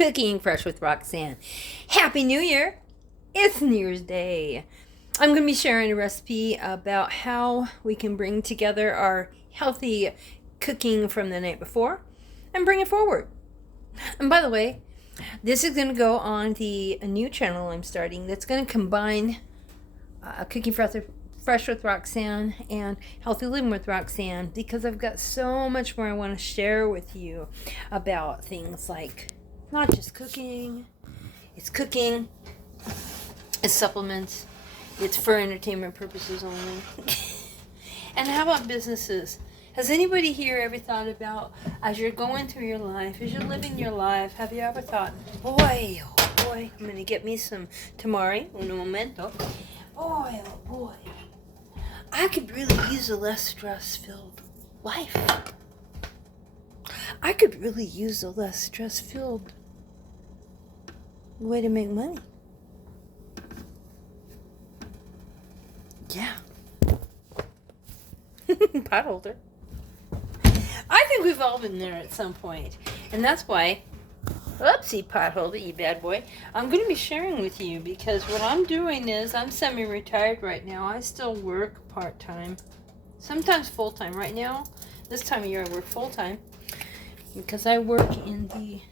Cooking Fresh with Roxanne. Happy New Year! It's New Year's Day. I'm going to be sharing a recipe about how we can bring together our healthy cooking from the night before and bring it forward. And by the way, this is going to go on a new channel I'm starting that's going to combine Cooking Fresh with Roxanne and Healthy Living with Roxanne, because I've got so much more I want to share with you about things like not just cooking, it's supplements, it's for entertainment purposes only. And how about businesses? Has anybody here ever thought about, as you're going through your life, as you're living your life, have you ever thought, boy, oh boy, I'm going to get me some tamari, un momento. Boy, oh boy, I could really use a less stress-filled life. I could really use a less stress-filled way to make money. Yeah. Potholder. I think we've all been there at some point. And that's why, oopsie potholder, you bad boy, I'm going to be sharing with you, because what I'm doing is I'm semi-retired right now. I still work part-time, sometimes full-time. Right now, this time of year, I work full-time because I work in the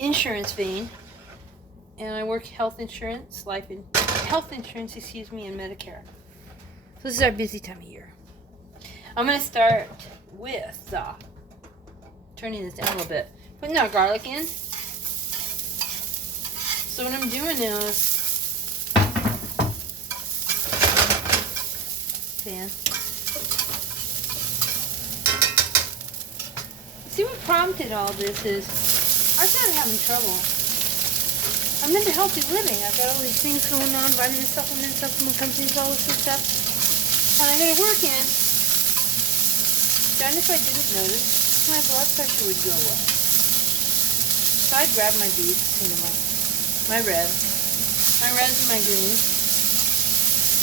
insurance vein, and I work health insurance, and Medicare. So this is our busy time of year. I'm going to start with turning this down a little bit, putting our garlic in. So what I'm doing now is see, what prompted all this is I started having trouble. I'm into healthy living. I've got all these things going on, vitamin supplements, supplement companies, all this good stuff. And I got to work in. Darn if I didn't notice, my blood pressure would go up. So I'd grab my beets, my reds and my greens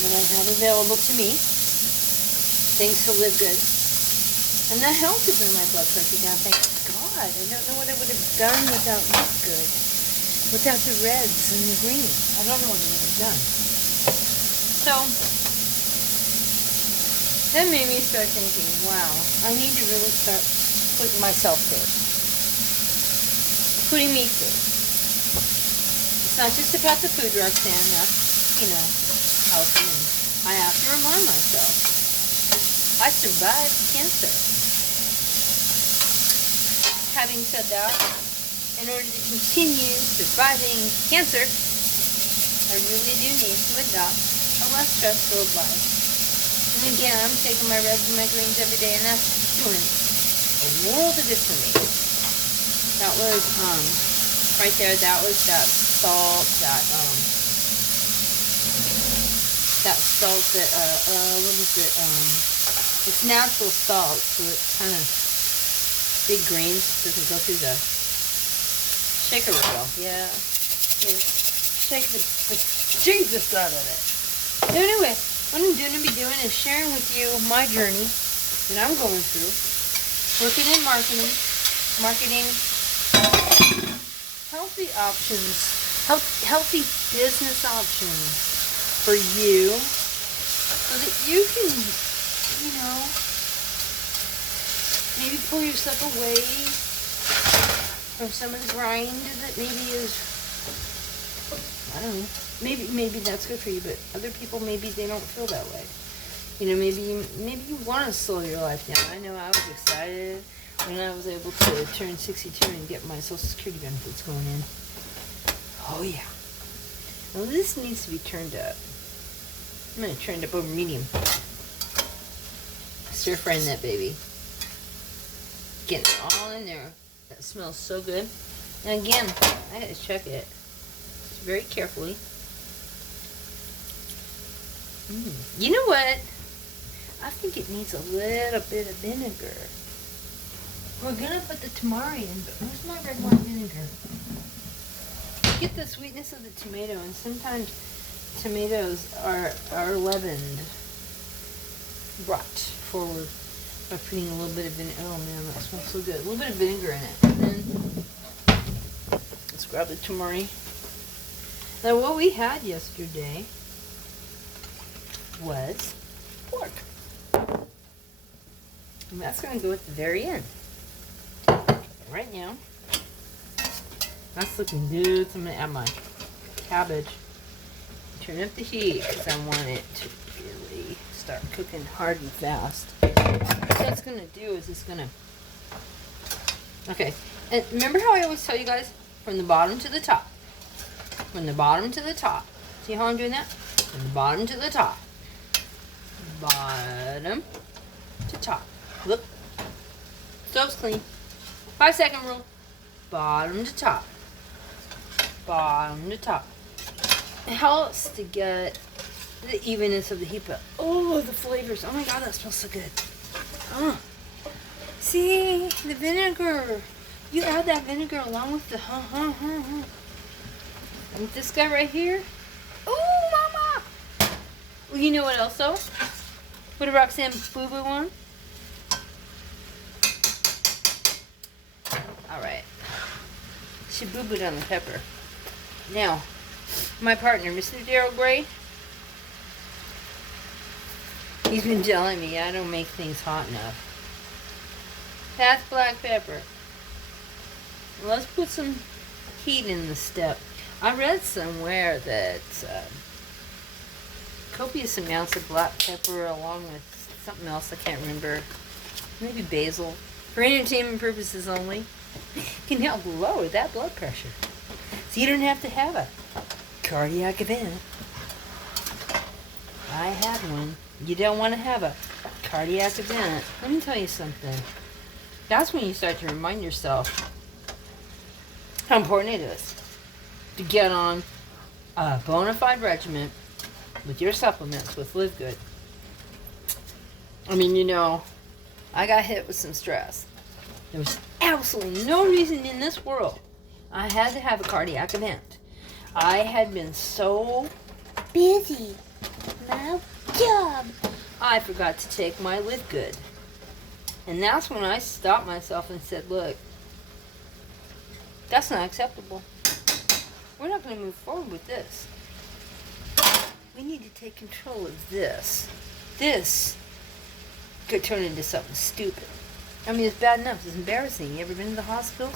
that I have available to me. Things to live good. And that helped to bring my blood pressure down. Thank God. I don't know what I would have done without this good. Without the reds and the greens. I don't know what I would have done. So that made me start thinking, wow, I need to really start putting myself first. Putting me first. It's not just about the food, Roxanne. That's, healthy. And I have to remind myself, I survived cancer. Having said that, in order to continue surviving cancer, I really do need to adopt a less stressful life. And again, I'm taking my reds and my greens every day, and that's doing a world of good for me. That was, right there, that was that salt, that salt that, what is it, it's natural salt, so it's kind of big greens, doesn't go through the shaker wheel. Yeah. Shake the Jesus out of it. So anyway, what I'm going to be doing is sharing with you my journey that I'm going through, working in marketing healthy options, healthy business options for you, so that you can, maybe pull yourself away from some of the grind that maybe is, I don't know, maybe that's good for you, but other people, maybe they don't feel that way. Maybe you want to slow your life down. I know I was excited when I was able to turn 62 and get my Social Security benefits going in. Oh yeah. Well, this needs to be turned up. I'm going to turn it up over medium. Stir frying that baby. Getting it all in there. That smells so good. And again, I got to check it very carefully. You know what? I think it needs a little bit of vinegar. We're going to put the tamari in, but where's my red wine vinegar? Get the sweetness of the tomato, and sometimes tomatoes are leavened, brought forward by putting a little bit of vinegar. Oh man, that smells so good. A little bit of vinegar in it. And then Let's grab the turmeric. Now, what we had yesterday was pork. And that's going to go at the very end. Right now, that's looking good. So I'm going to add my cabbage. Turn up the heat because I want it to really start cooking hard and fast. What it's going to do is it's going to... Okay, and remember how I always tell you guys? From the bottom to the top. From the bottom to the top. See how I'm doing that? From the bottom to the top. Bottom to top. Look. Stove's clean. 5-second rule. Bottom to top. Bottom to top. It helps to get the evenness of the heat, but oh, the flavors. Oh my god, that smells so good. Oh. See, the vinegar. You add that vinegar along with the And with this guy right here. Oh, mama! Well, you know what else though? What did Roxanne Boo Boo on? Alright. She boo-booed on the pepper. Now, my partner, Mr. Daryl Gray, he's been telling me I don't make things hot enough. That's black pepper. Let's put some heat in the step. I read somewhere that copious amounts of black pepper along with something else I can't remember, maybe basil, for entertainment purposes only, can help lower that blood pressure. So you don't have to have a cardiac event. I had one. You don't want to have a cardiac event. Let me tell you something. That's when you start to remind yourself how important it is to get on a bona fide regimen with your supplements with Live Good. I mean, you know, I got hit with some stress. There was absolutely no reason in this world I had to have a cardiac event. I had been so busy. My job. I forgot to take my Live Good. And that's when I stopped myself and said, look, that's not acceptable. We're not going to move forward with this. We need to take control of this. This could turn into something stupid. I mean, it's bad enough. It's embarrassing. You ever been to the hospital?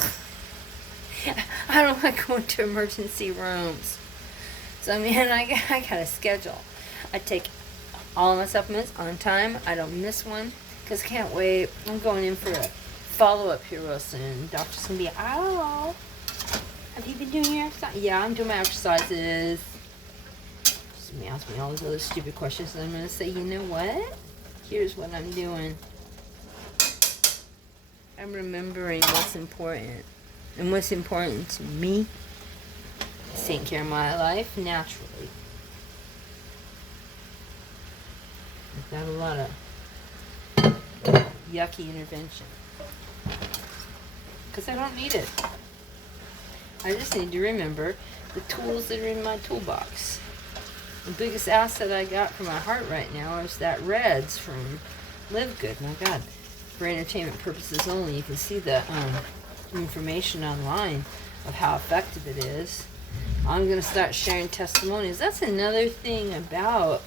I don't like going to emergency rooms. So, I mean, I got a schedule. I take all of my supplements on time. I don't miss one. Because I can't wait. I'm going in for a follow-up here real soon. Doctor's going to be, oh, have you been doing your exercise? Yeah, I'm doing my exercises. She's going to ask me all those other stupid questions. And I'm going to say, you know what? Here's what I'm doing. I'm remembering what's important. And what's important to me is taking care of my life naturally. Without a lot of yucky intervention. Because I don't need it. I just need to remember the tools that are in my toolbox. The biggest asset I got for my heart right now is that Reds from Live Good. My God. For entertainment purposes only. You can see the information online of how effective it is. I'm going to start sharing testimonies. That's another thing about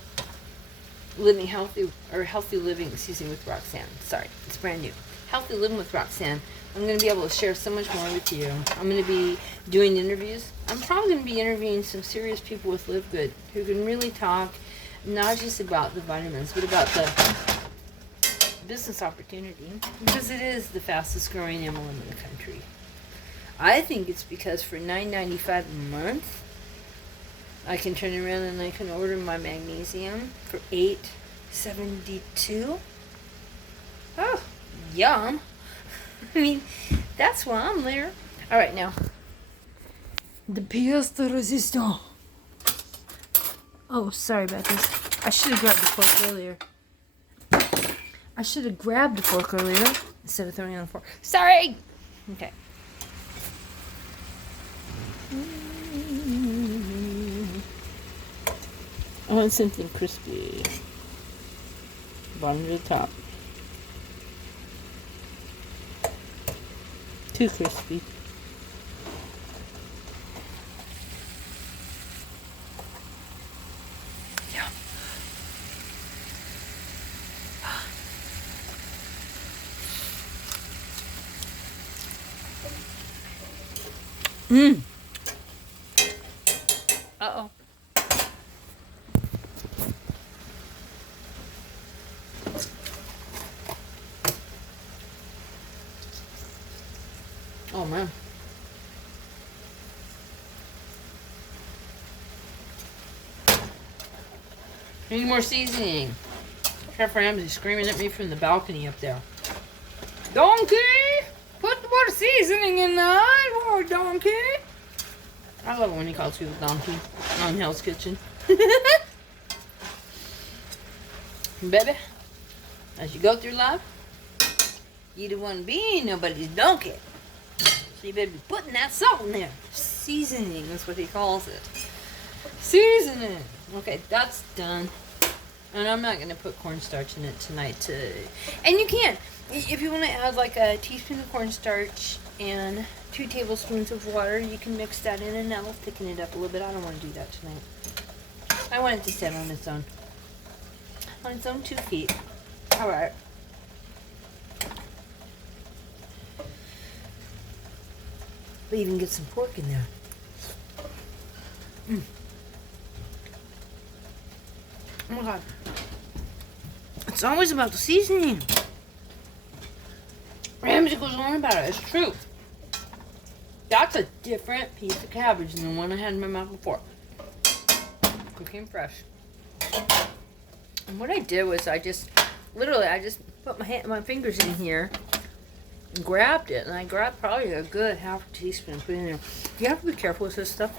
living healthy, or healthy living, with Roxanne. Sorry, it's brand new. Healthy living with Roxanne. I'm going to be able to share so much more with you. I'm going to be doing interviews. I'm probably going to be interviewing some serious people with Live Good who can really talk not just about the vitamins, but about the business opportunity, because it is the fastest growing MLM in the country. I think it's because for $9.95 a month, I can turn around and I can order my magnesium for $8.72. Oh, yum. I mean, that's why I'm there. All right, now. The pièce de résistance. Oh, sorry about this. I should have grabbed the fork earlier. Instead of throwing it on the floor. Sorry! Okay. I want something crispy. Bottom to the top. Too crispy. Mm. Uh-oh. Oh, man. Need more seasoning. Chef Ramsay screaming at me from the balcony up there. Donkey! Put more seasoning in that, more donkey! I love it when he calls people donkey on Hell's Kitchen. Baby, as you go through life, you don't want to be nobody's donkey. So you better be putting that salt in there. Seasoning is what he calls it. Seasoning. Okay, that's done. And I'm not going to put cornstarch in it tonight. And you can. If you want to add like a teaspoon of cornstarch and 2 tablespoons of water, you can mix that in and that'll thicken it up a little bit. I don't want to do that tonight. I want it to stand on its own. On its own 2 feet. Alright. We even get some pork in there. Mm. Oh my god. It's always about the seasoning. Ramsay goes on about it. It's true. That's a different piece of cabbage than the one I had in my mouth before. Cooking fresh. And what I did was I just put my fingers in here and grabbed it. And I grabbed probably a good half a teaspoon and put it in there. You have to be careful with this stuff.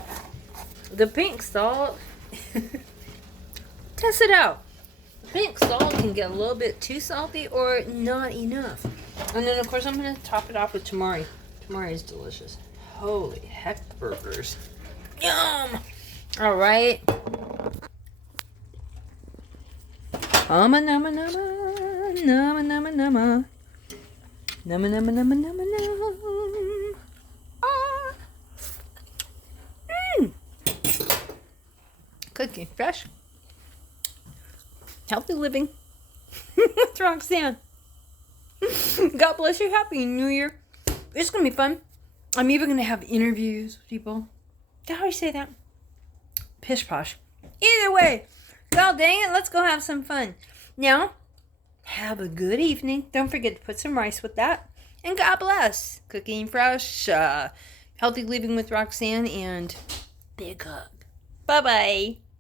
The pink salt... Test it out. Pink salt can get a little bit too salty or not enough. And then, of course, I'm going to top it off with tamari. Tamari is delicious. Holy heck, burgers. Yum! All right. Nama, nama, nama. Nama, nama, nama. Nama, nama, nama, nama, nama. Ah. Cooking fresh. Healthy living with Roxanne. God bless you. Happy New Year. It's going to be fun. I'm even going to have interviews with people. How do you say that? Pish posh. Either way. God dang it. Let's go have some fun. Now, have a good evening. Don't forget to put some rice with that. And God bless. Cooking fresh. Healthy living with Roxanne. And big hug. Bye-bye.